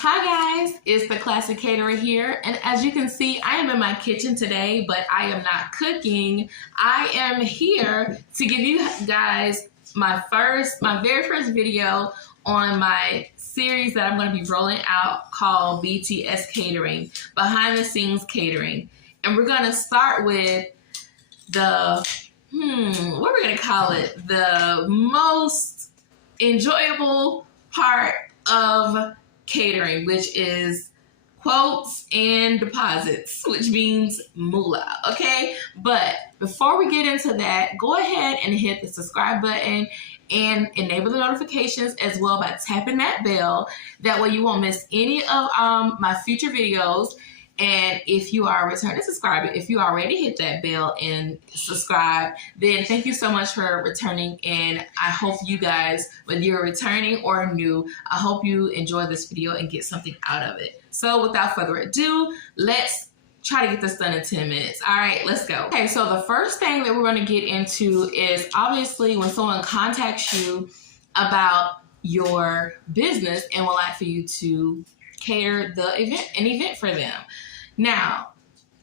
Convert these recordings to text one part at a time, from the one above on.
Hi guys, it's the Classic Caterer here, and as you can see, I am in my kitchen today, but I am not cooking. I am here to give you guys my very first video on my series that I'm going to be rolling out called BTS Catering, Behind the Scenes Catering. And we're going to start with what we're going to call it, the most enjoyable part of catering, which is quotes and deposits, which means moolah, okay? But before we get into that, go ahead and hit the subscribe button and enable the notifications as well by tapping that bell. That way you won't miss any of my future videos. And if you are a returning subscriber, if you already hit that bell and subscribe, then thank you so much for returning. And I hope you guys, whether you're returning or new, I hope you enjoy this video and get something out of it. So without further ado, let's try to get this done in 10 minutes. All right, let's go. Okay, so the first thing that we're going to get into is obviously when someone contacts you about your business and would like for you to cater an event for them. Now,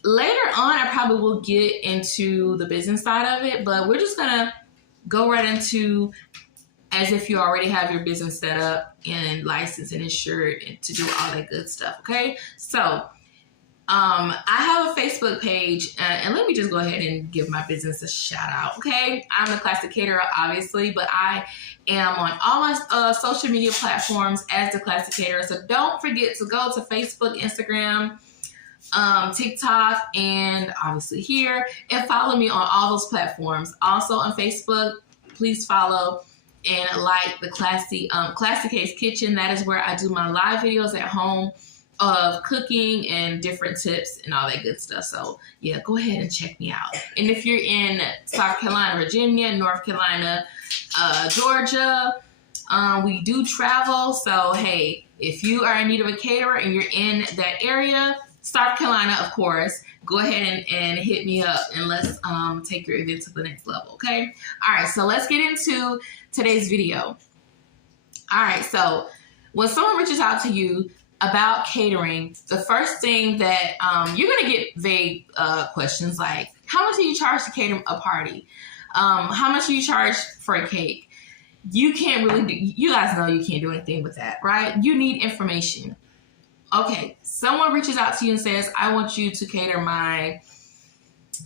later on, I probably will get into the business side of it, but we're just gonna go right into as if you already have your business set up and licensed and insured and to do all that good stuff, okay? So, I have a Facebook page, and let me just go ahead and give my business a shout out, okay? I'm the Classic Caterer, obviously, but I am on all my social media platforms as the Classic Caterer. So don't forget to go to Facebook, Instagram, TikTok, and obviously here, and follow me on all those platforms. Also on Facebook, please follow and like the Classy Case Kitchen. That is where I do my live videos at home of cooking and different tips and all that good stuff. So yeah, go ahead and check me out. And if you're in South Carolina, Virginia, North Carolina, Georgia, we do travel. So hey, if you are in need of a caterer and you're in that area, South Carolina, of course, go ahead and hit me up and let's take your event to the next level, okay? All right, so let's get into today's video. All right, so when someone reaches out to you about catering, the first thing that you're gonna get vague questions like, how much do you charge to cater a party? How much do you charge for a cake? You can't really you guys know you can't do anything with that, right? You need information. Okay, someone reaches out to you and says, I want you to cater my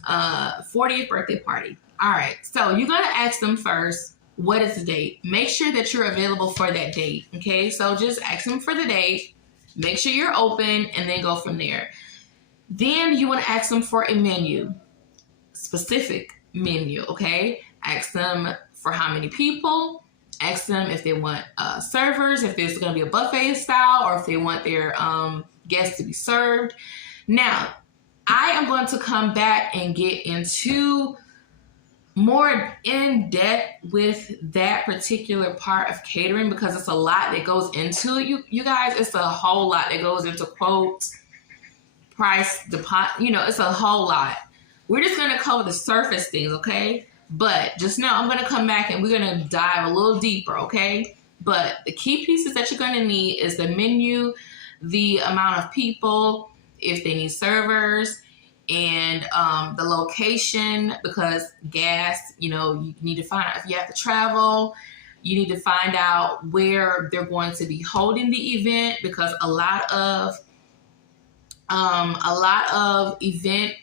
40th birthday party. All right, so you're gonna ask them first, what is the date? Make sure that you're available for that date, okay? So just ask them for the date, make sure you're open, and then go from there. Then you wanna ask them for a menu, specific menu, okay? Ask them for how many people. Ask them if they want servers, if there's going to be a buffet style, or if they want their guests to be served. Now, I am going to come back and get into more in depth with that particular part of catering because it's a lot that goes into it. You guys, it's a whole lot that goes into quotes, price, deposit. It's a whole lot. We're just going to cover the surface things, okay? But just know I'm going to come back and we're going to dive a little deeper, okay? But the key pieces that you're going to need is the menu, the amount of people, if they need servers, and the location, because gas, you need to find out if you have to travel. You need to find out where they're going to be holding the event because a lot of event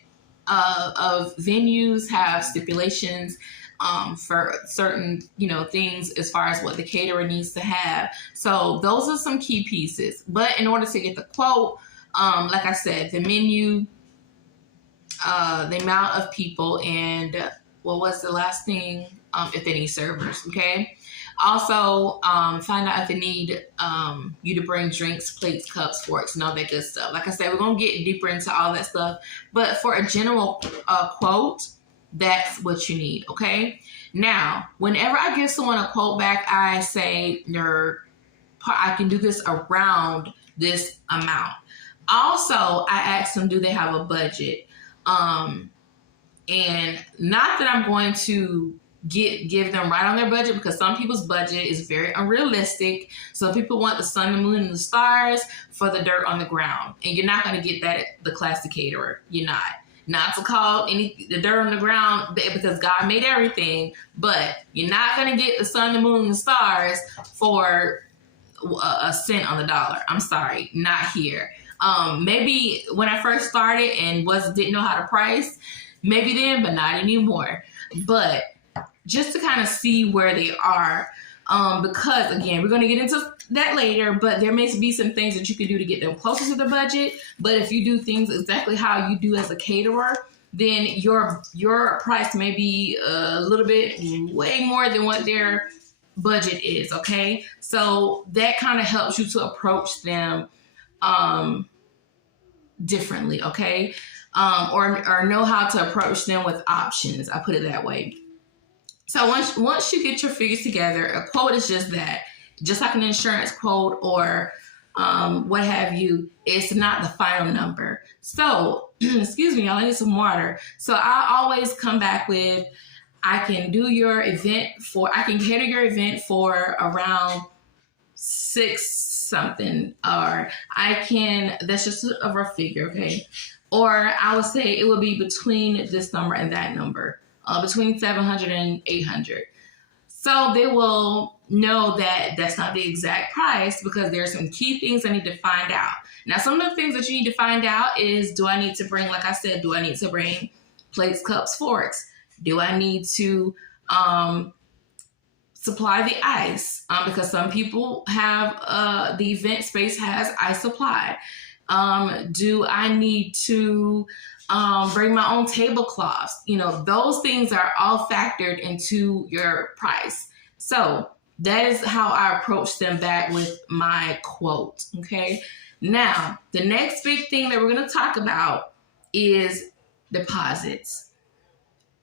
of venues have stipulations for certain things as far as what the caterer needs to have. So those are some key pieces. But in order to get the quote, like I said, the menu, the amount of people, and what was the last thing? If they need servers, okay? Also, find out if they need you to bring drinks, plates, cups, forks, and all that good stuff. Like I said, we're going to get deeper into all that stuff. But for a general quote, that's what you need, okay? Now, whenever I give someone a quote back, I say, I can do this around this amount. Also, I ask them, do they have a budget? And not that I'm going to give them right on their budget, because some people's budget is very unrealistic. Some people want the sun, the moon, and the stars for the dirt on the ground, and you're not going to get that at the Classic Caterer. You're not to call the dirt on the ground because God made everything, but you're not going to get the sun, the moon, and the stars for a cent on the dollar. I'm sorry, not here. Maybe when I first started and didn't know how to price, maybe then, but not anymore. But just to kind of see where they are, because again, we're going to get into that later, but there may be some things that you can do to get them closer to the budget. But if you do things exactly how you do as a caterer, then your price may be a little bit way more than what their budget is. Okay, so that kind of helps you to approach them differently. Okay, or know how to approach them with options. I put it that way. So once you get your figures together, a quote is just that, just like an insurance quote or what have you. It's not the final number. So, excuse me, y'all, I need some water. So I always come back with, I can cater your event for around 6 something, or that's just a rough figure, okay? Or I would say it would be between this number and that number. Between 700 and 800. So they will know that that's not the exact price, because there are some key things I need to find out. Now, some of the things that you need to find out is, do I need to bring, like I said, do I need to bring plates, cups, forks? Do I need to supply the ice? Because some people have, the event space has ice supply. Do I need to bring my own tablecloths? Those things are all factored into your price. So that is how I approach them back with my quote. Okay. Now, the next big thing that we're going to talk about is deposits.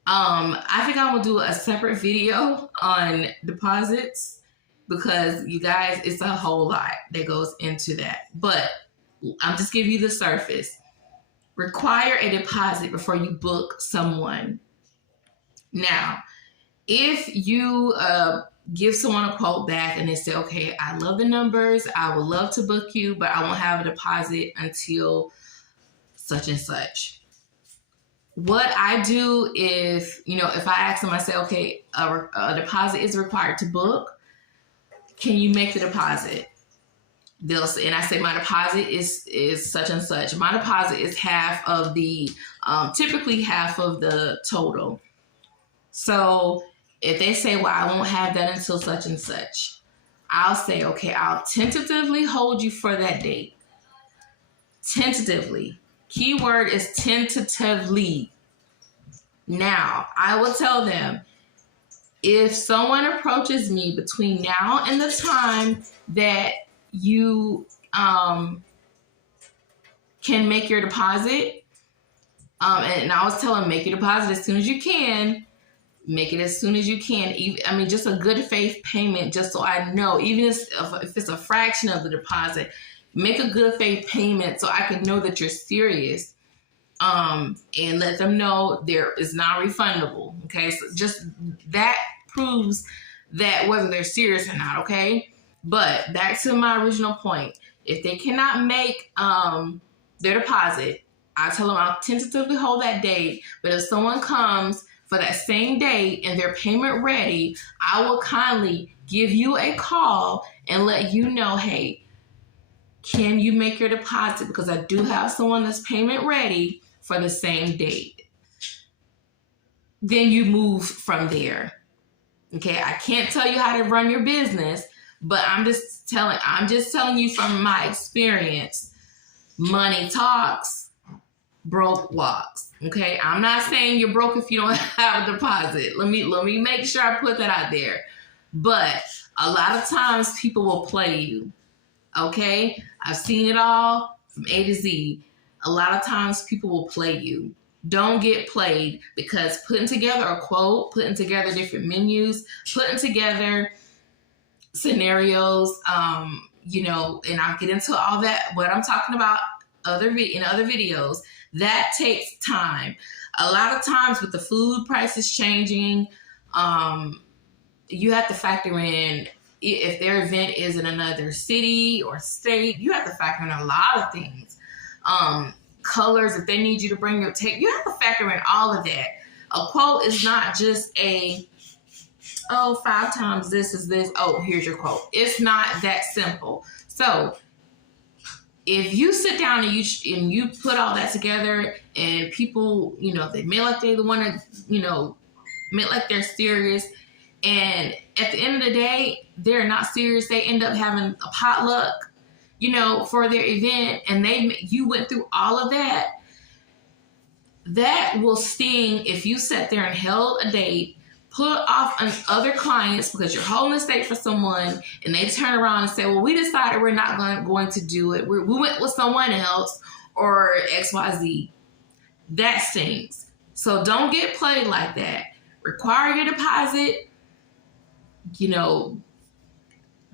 I think I will do a separate video on deposits, because you guys, it's a whole lot that goes into that. But I'm just giving you the surface. Require a deposit before you book someone. Now, if you give someone a quote back and they say, okay, I love the numbers, I would love to book you, but I won't have a deposit until such and such. What I do if I ask them, I say, okay, a deposit is required to book. Can you make the deposit? They'll say, and I say, my deposit is such and such. My deposit is half of the, typically half of the total. So if they say, well, I won't have that until such and such, I'll say, okay, I'll tentatively hold you for that date. Tentatively. Keyword is tentatively. Now, I will tell them, if someone approaches me between now and the time that you can make your deposit, and I was telling them, make your deposit as soon as you can. Make it as soon as you can. Just a good faith payment, just so I know, even if it's a fraction of the deposit, make a good faith payment so I can know that you're serious, and let them know there is non-refundable. Okay, so just that proves that whether they're serious or not. Okay. But back to my original point, if they cannot make their deposit, I tell them I'll tentatively hold that date. But if someone comes for that same date and their payment ready, I will kindly give you a call and let you know, hey, can you make your deposit? Because I do have someone that's payment ready for the same date. Then you move from there. Okay, I can't tell you how to run your business, but I'm just telling you from my experience. Money talks, broke walks. Okay, I'm not saying you're broke if you don't have a deposit. Let me make sure I put that out there. But a lot of times people will play you. Okay, I've seen it all from A to Z. A lot of times people will play you. Don't get played, because putting together a quote, putting together different menus, putting together scenarios, and I'll get into all that, what I'm talking about in other videos, that takes time. A lot of times with the food prices changing, You have to factor in if their event is in another city or state. You have to factor in a lot of things. Colors, if they need you to bring your tape, you have to factor in all of that. A quote is not just a, oh, 5 times this is this, oh, here's your quote. It's not that simple. So if you sit down and you put all that together, and people, they may like they want to, may like they're serious, and at the end of the day, they're not serious. They end up having a potluck, for their event, and you went through all of that. That will sting if you sat there and held a date, put off on other clients because you're holding a date for someone, and they turn around and say, well, we decided we're not going to do it. We went with someone else or XYZ. That stings. So don't get played like that. Require your deposit.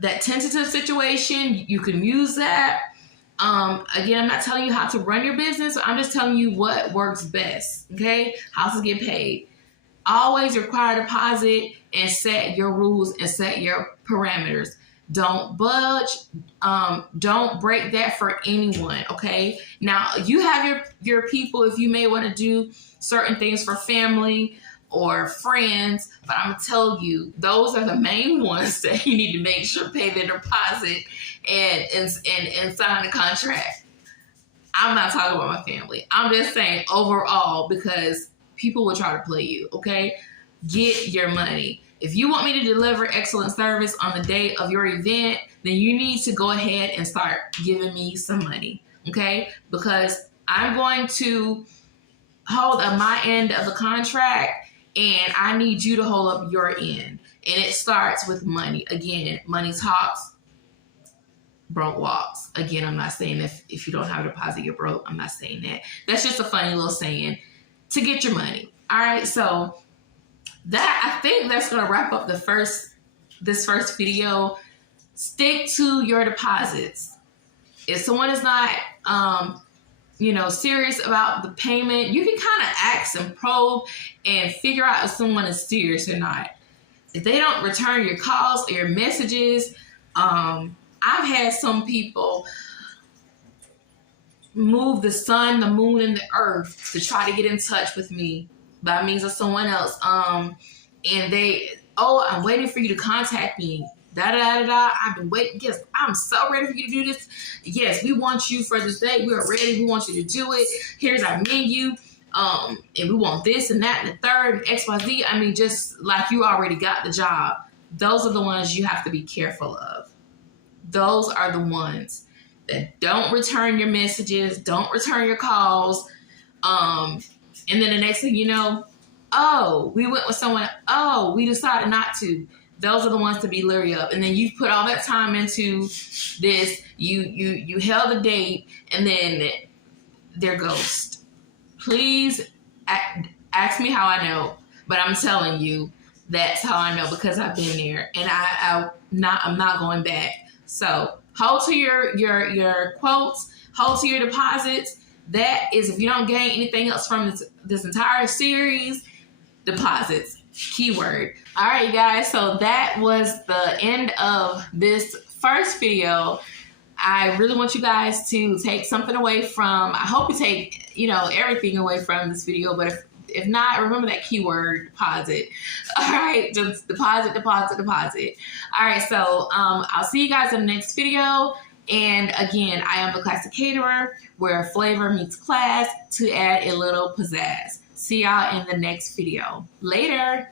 That tentative situation, you can use that. Again, I'm not telling you how to run your business. I'm just telling you what works best, okay? How to get paid. Always require a deposit and set your rules and set your parameters. Don't budge. Don't break that for anyone, okay? Now, you have your people if you may want to do certain things for family or friends, but I'm gonna tell you, those are the main ones that you need to make sure pay their deposit and sign the contract. I'm not talking about my family. I'm just saying overall, because people will try to play you, okay? Get your money. If you want me to deliver excellent service on the day of your event, then you need to go ahead and start giving me some money, okay? Because I'm going to hold up my end of the contract, and I need you to hold up your end. And it starts with money. Again, money talks, broke walks. Again, I'm not saying if you don't have a deposit, you're broke. I'm not saying that. That's just a funny little saying to get your money. All right, so I think that's going to wrap up this first video. Stick to your deposits. If someone is not serious about the payment, you can kind of ask and probe and figure out if someone is serious or not. If they don't return your calls or your messages, I've had some people move the sun, the moon, and the earth to try to get in touch with me by means of someone else. And I'm waiting for you to contact me. I've been waiting. Yes, I'm so ready for you to do this. Yes, we want you for this day. We are ready. We want you to do it. Here's our menu. And we want this and that and the third and XYZ. I mean, just like you already got the job. Those are the ones you have to be careful of. Those are the ones that don't return your messages, don't return your calls. And then the next thing you know, oh, we went with someone. Oh, we decided not to. Those are the ones to be leery of. And then you put all that time into this. You held a date, and then they're ghost. Please ask me how I know, but I'm telling you that's how I know, because I've been there, and I'm not going back. So hold to your quotes, hold to your deposits. That is, if you don't gain anything else from this entire series, deposits. Keyword. All right, you guys. So that was the end of this first video. I really want you guys to take something away from. I hope you take everything away from this video. But if not, remember that keyword, deposit. All right, just deposit. All right. So I'll see you guys in the next video. And again, I am the Classic Caterer, where flavor meets class to add a little pizzazz. See y'all in the next video. Later.